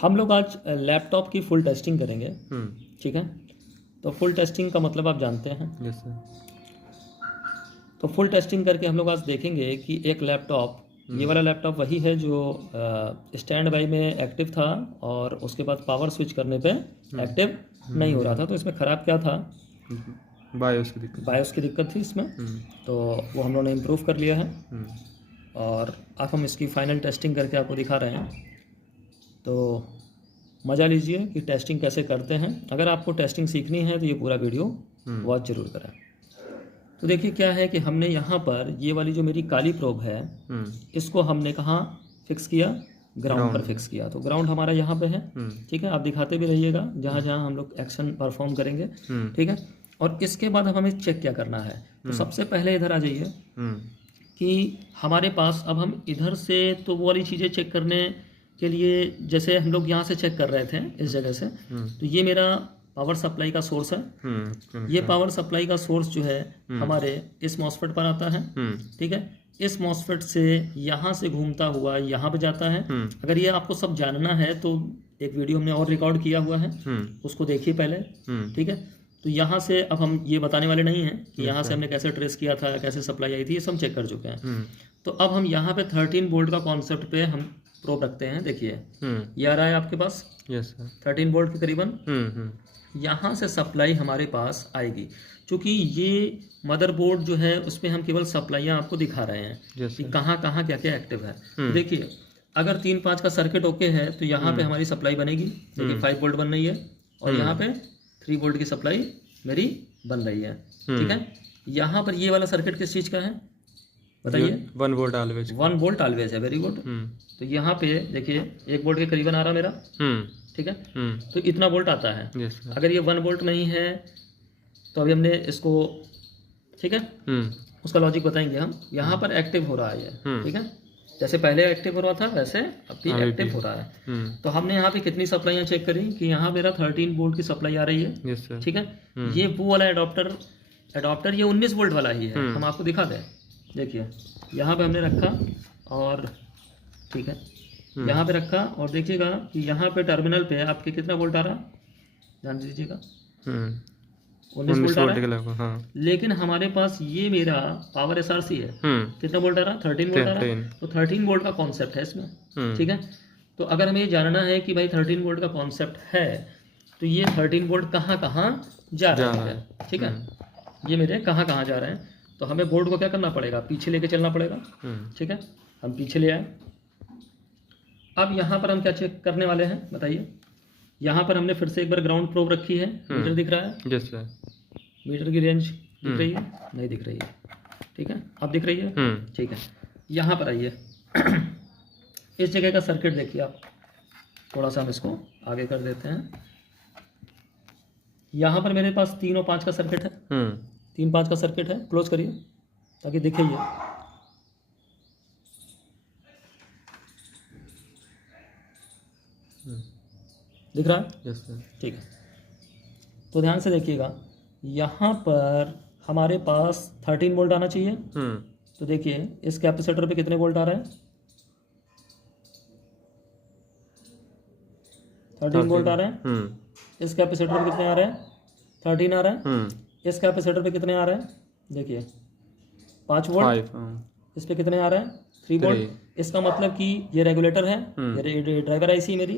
हम लोग आज लैपटॉप की फुल टेस्टिंग करेंगे। ठीक है, तो फुल टेस्टिंग का मतलब आप जानते हैं। Yes sir. तो फुल टेस्टिंग करके हम लोग आज देखेंगे कि एक लैपटॉप, ये वाला लैपटॉप वही है जो स्टैंड बाई में एक्टिव था और उसके बाद पावर स्विच करने पे एक्टिव नहीं हो रहा था। तो इसमें ख़राब क्या था? बायोस की दिक्कत थी इसमें। तो वो हम लोगों ने इम्प्रूव कर लिया है और अब हम इसकी फाइनल टेस्टिंग करके आपको दिखा रहे हैं। तो मज़ा लीजिए कि टेस्टिंग कैसे करते हैं। अगर आपको टेस्टिंग सीखनी है तो ये पूरा वीडियो वॉच ज़रूर करें। तो देखिए क्या है कि हमने यहाँ पर ये वाली जो मेरी काली प्रोब है, इसको हमने कहाँ फिक्स किया? ग्राउंड पर फिक्स किया। तो ग्राउंड हमारा यहाँ पे है। ठीक है, आप दिखाते भी रहिएगा जहाँ जहाँ हम लोग एक्शन परफॉर्म करेंगे। ठीक है, और इसके बाद अब हमें चेक क्या करना है। तो सबसे पहले इधर आ जाइए कि हमारे पास अब हम इधर से तो वो वाली चीज़ें चेक करने के लिए, जैसे हम लोग यहाँ से चेक कर रहे थे इस जगह से, तो ये मेरा पावर सप्लाई का सोर्स है। ये पावर सप्लाई का सोर्स जो है हमारे इस मॉसफेट पर आता है। ठीक है, इस मॉसफेट से यहाँ से घूमता हुआ यहाँ पे जाता है। अगर ये आपको सब जानना है तो एक वीडियो हमने और रिकॉर्ड किया हुआ है, उसको देखिए पहले। ठीक है, तो यहाँ से अब हम ये बताने वाले नहीं हैं कि यहाँ से हमने कैसे ट्रेस किया था, कैसे सप्लाई आई थी, ये सब चेक कर चुके हैं। तो अब हम यहाँ पे 13 वोल्ट का कॉन्सेप्ट पे हम प्रोब रखते हैं। देखिए ये आ रहा है आपके पास। Yes sir. 13 वोल्ट के करीबन यहाँ से सप्लाई हमारे पास आएगी। क्योंकि ये मदरबोर्ड जो है उसमें हम केवल सप्लाइयाँ आपको दिखा रहे हैं कि कहाँ कहाँ क्या क्या एक्टिव है। तो देखिए अगर 3-5 का सर्किट ओके है तो यहाँ पे हमारी सप्लाई बनेगी। देखिए 5 वोल्ट बन रही है और यहाँ पे 3 वोल्ट की सप्लाई मेरी बन रही है। ठीक है, यहाँ पर ये वाला सर्किट किस चीज़ का है बताइए? 1 वोल्ट ऑलवेज। 1 वोल्ट ऑलवेज है। Very good. तो यहाँ पे देखिए 1 वोल्ट के करीबन आ रहा मेरा। ठीक है, तो इतना वोल्ट आता है। अगर ये 1 वोल्ट नहीं है तो अभी हमने इसको, ठीक है, उसका लॉजिक बताएंगे हम। यहाँ पर एक्टिव हो रहा है ये। ठीक है, जैसे पहले एक्टिव हो रहा था वैसे अब भी एक्टिव हो रहा है। तो हमने यहाँ पे कितनी सप्लाइयाँ चेक करी कि यहाँ मेरा 13 वोल्ट की सप्लाई आ रही है। ठीक है, ये वो वाला एडॉप्टर ये 19 वोल्ट वाला ही है। हम आपको दिखा दें। देखिए यहाँ पे हमने रखा और ठीक है यहाँ पे रखा और देखिएगा कि यहाँ पे टर्मिनल पे आपके कितना वोल्ट आ रहा, ध्यान दीजिएगा 19 वोल्ट आ रहा है। हाँ। लेकिन हमारे पास ये मेरा पावर एसआरसी है। कितना वोल्ट आ रहा? 13 वोल्ट आ रहा है। तो 13 वोल्ट का कॉन्सेप्ट है इसमें। ठीक है, तो अगर हमें ये जानना है कि भाई 13 वोल्ट का कॉन्सेप्ट है तो ये 13 वोल्ट कहाँ कहाँ जा रहा है। ठीक है, ये मेरे कहाँ कहाँ जा रहे हैं। तो हमें बोर्ड को क्या करना पड़ेगा? पीछे लेके चलना पड़ेगा। ठीक है, हम पीछे ले आए। अब यहाँ पर हम क्या चेक करने वाले हैं बताइए? यहाँ पर हमने फिर से एक बार ग्राउंड प्रोब रखी है। मीटर दिख रहा है? Yes sir. मीटर की रेंज दिख रही है? नहीं दिख रही है। ठीक है, अब दिख रही है? ठीक है, यहाँ पर आइए। इस जगह का सर्किट देखिए आप। थोड़ा सा हम इसको आगे कर देते हैं। यहाँ पर मेरे पास 3 और 5 का सर्किट है। 3-5 का सर्किट है। क्लोज करिए ताकि दिखे ये। दिख रहा है? Yes sir. ठीक है, तो ध्यान से देखिएगा। यहाँ पर हमारे पास 13 वोल्ट आना चाहिए। तो देखिए इस कैपेसिटर पे कितने वोल्ट आ रहे हैं? 13 वोल्ट आ रहे हैं। इस कैपेसिटर पे कितने आ रहे हैं? 13 आ रहे हैं। इस कैपेसिटर पे कितने आ रहे हैं? देखिए 5 वोल्ट। इस पे कितने आ रहे हैं? 3 वोल्ट। इसका मतलब कि ये रेगुलेटर है, ये ड्राइवर आईसी मेरी।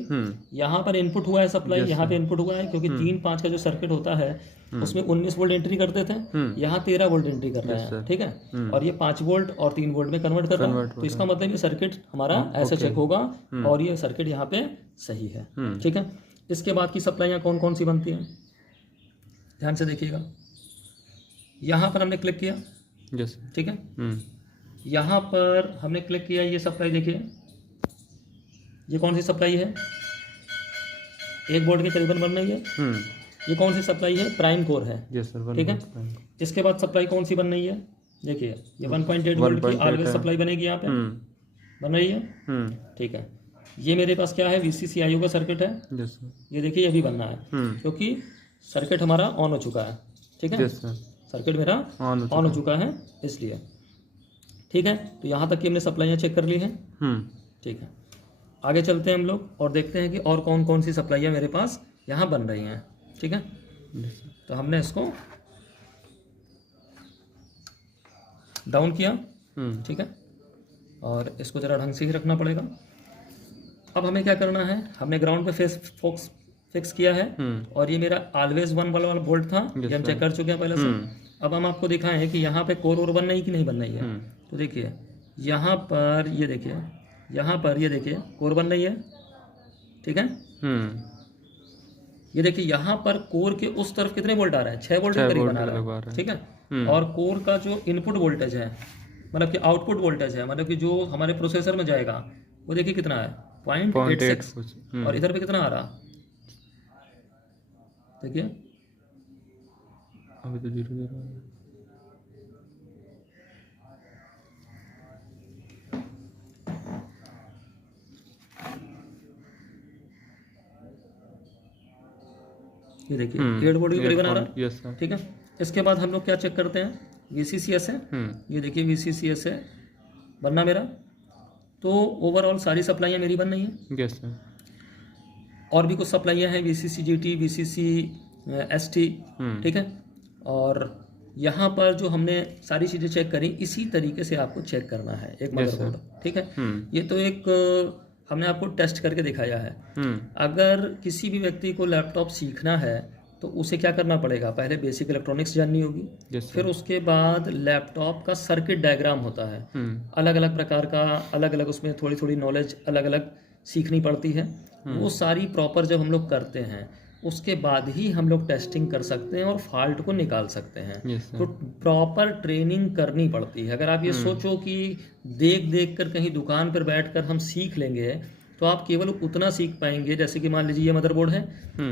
यहाँ पर इनपुट हुआ है सप्लाई, यहाँ पे इनपुट हुआ है क्योंकि 3-5 का जो सर्किट होता है उसमें 19 वोल्ट एंट्री करते थे। यहाँ 13 वोल्ट एंट्री कर रहे हैं। ठीक है, और ये 5 वोल्ट और 3 वोल्ट में कन्वर्ट कर रहा है। तो इसका मतलब ये सर्किट हमारा ऐसे चेक होगा और ये सर्किट यहाँ पे सही है। ठीक है, इसके बाद की सप्लाइयाँ कौन कौन सी बनती हैं ध्यान से देखिएगा। यहाँ पर हमने क्लिक किया। ठीक है, यहाँ पर हमने क्लिक किया, ये सप्लाई देखिए, ये कौन सी सप्लाई है? 1 वोल्ट के करीबन बन रही है। ये कौन सी सप्लाई है? प्राइम कोर है। ठीक है, इसके बाद सप्लाई कौन सी बन रही है? देखिए ये 1.8 वोल्ट की ऑलवेज सप्लाई बनेगी यहाँ पे। बन रही है। ठीक है, ये मेरे पास क्या है? VCCIO का सर्किट है। ये देखिए ये भी बनना है क्योंकि सर्किट हमारा ऑन हो चुका है। ठीक है, सर्किट मेरा ऑन हो चुका है इसलिए। ठीक है, तो यहाँ तक कि हमने सप्लाइयाँ चेक कर ली हैं। ठीक है, आगे चलते हैं हम लोग और देखते हैं कि और कौन कौन सी सप्लाइयाँ मेरे पास यहाँ बन रही हैं। ठीक है, तो हमने इसको डाउन किया। ठीक है, और इसको ज़रा ढंग से ही रखना पड़ेगा। अब हमें क्या करना है, हमने ग्राउंड पे फेस फोक्स फिक्स किया है और ये मेरा ऑलवेज वन वाला बोल्ट था, ये हम चेक कर चुके हैं पहले से। अब हम आपको दिखाएं हैं कि यहाँ पे कोर और बन रही कि नहीं बन रही है। तो देखिए यहाँ पर ये देखिए, यहाँ पर ये देखिए कोर बन रही है। ठीक है, ये देखिए यहाँ पर कोर के उस तरफ कितने वोल्ट आ रहे हैं, 6 वोल्ट के करीब बना रहा है। ठीक है, और कोर का जो इनपुट वोल्टेज है, मतलब कि आउटपुट वोल्टेज है, मतलब कि जो हमारे प्रोसेसर में जाएगा, वो देखिए कितना है, 0.86। और इधर पे कितना आ रहा, देखिए अभी तो 0 ये देखिए 8 वोल्ट के करीब बना रहा है। ठीक है, इसके बाद हम लोग क्या चेक करते हैं, VCCS है। ये देखिए VCCS है बनना मेरा। तो ओवरऑल सारी सप्लाइयाँ मेरी बन रही हैं। Yes sir. और भी कुछ सप्लाइयाँ हैं, VCCGT, VCCST। ठीक है, और यहाँ पर जो हमने सारी चीज़ें चेक करी, इसी तरीके से आपको चेक करना है एक मदरबोर्ड। ठीक है, ये तो एक हमने आपको टेस्ट करके दिखाया है। अगर किसी भी व्यक्ति को लैपटॉप सीखना है तो उसे क्या करना पड़ेगा, पहले बेसिक इलेक्ट्रॉनिक्स जाननी होगी। फिर उसके बाद लैपटॉप का सर्किट डायग्राम होता है, अलग अलग प्रकार का, अलग अलग उसमें थोड़ी थोड़ी नॉलेज अलग अलग सीखनी पड़ती है। वो सारी प्रॉपर जब हम लोग करते हैं उसके बाद ही हम लोग टेस्टिंग कर सकते हैं और फॉल्ट को निकाल सकते हैं। तो प्रॉपर ट्रेनिंग करनी पड़ती है। अगर आप ये सोचो कि देख देख कर कहीं दुकान पर बैठकर हम सीख लेंगे तो आप केवल उतना सीख पाएंगे। जैसे कि मान लीजिए ये मदरबोर्ड है,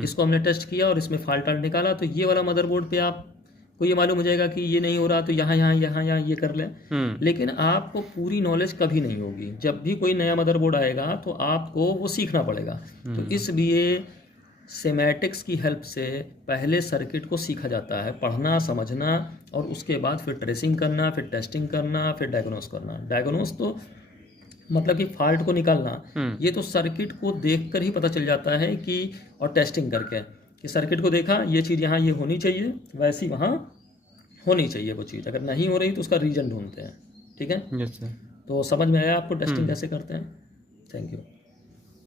इसको हमने टेस्ट किया और इसमें फॉल्ट निकाला, तो ये वाला मदरबोर्ड पे आपको ये मालूम हो जाएगा कि ये नहीं हो रहा तो यहाँ यहाँ यहाँ यहाँ ये कर लें। लेकिन आपको पूरी नॉलेज कभी नहीं होगी। जब भी कोई नया मदरबोर्ड आएगा तो आपको वो सीखना पड़ेगा। तो इसलिए सेमेटिक्स की हेल्प से पहले सर्किट को सीखा जाता है, पढ़ना समझना, और उसके बाद फिर ट्रेसिंग करना, फिर टेस्टिंग करना, फिर डायग्नोस करना। डायग्नोस तो मतलब कि फॉल्ट को निकालना, ये तो सर्किट को देखकर ही पता चल जाता है कि, और टेस्टिंग करके कि सर्किट को देखा ये चीज़ यहाँ ये होनी चाहिए, वैसी वहाँ होनी चाहिए वो चीज़। अगर नहीं हो रही तो उसका रीजन ढूंढते हैं। ठीक है, यस सर। तो समझ में आया आपको टेस्टिंग कैसे करते हैं। Thank you.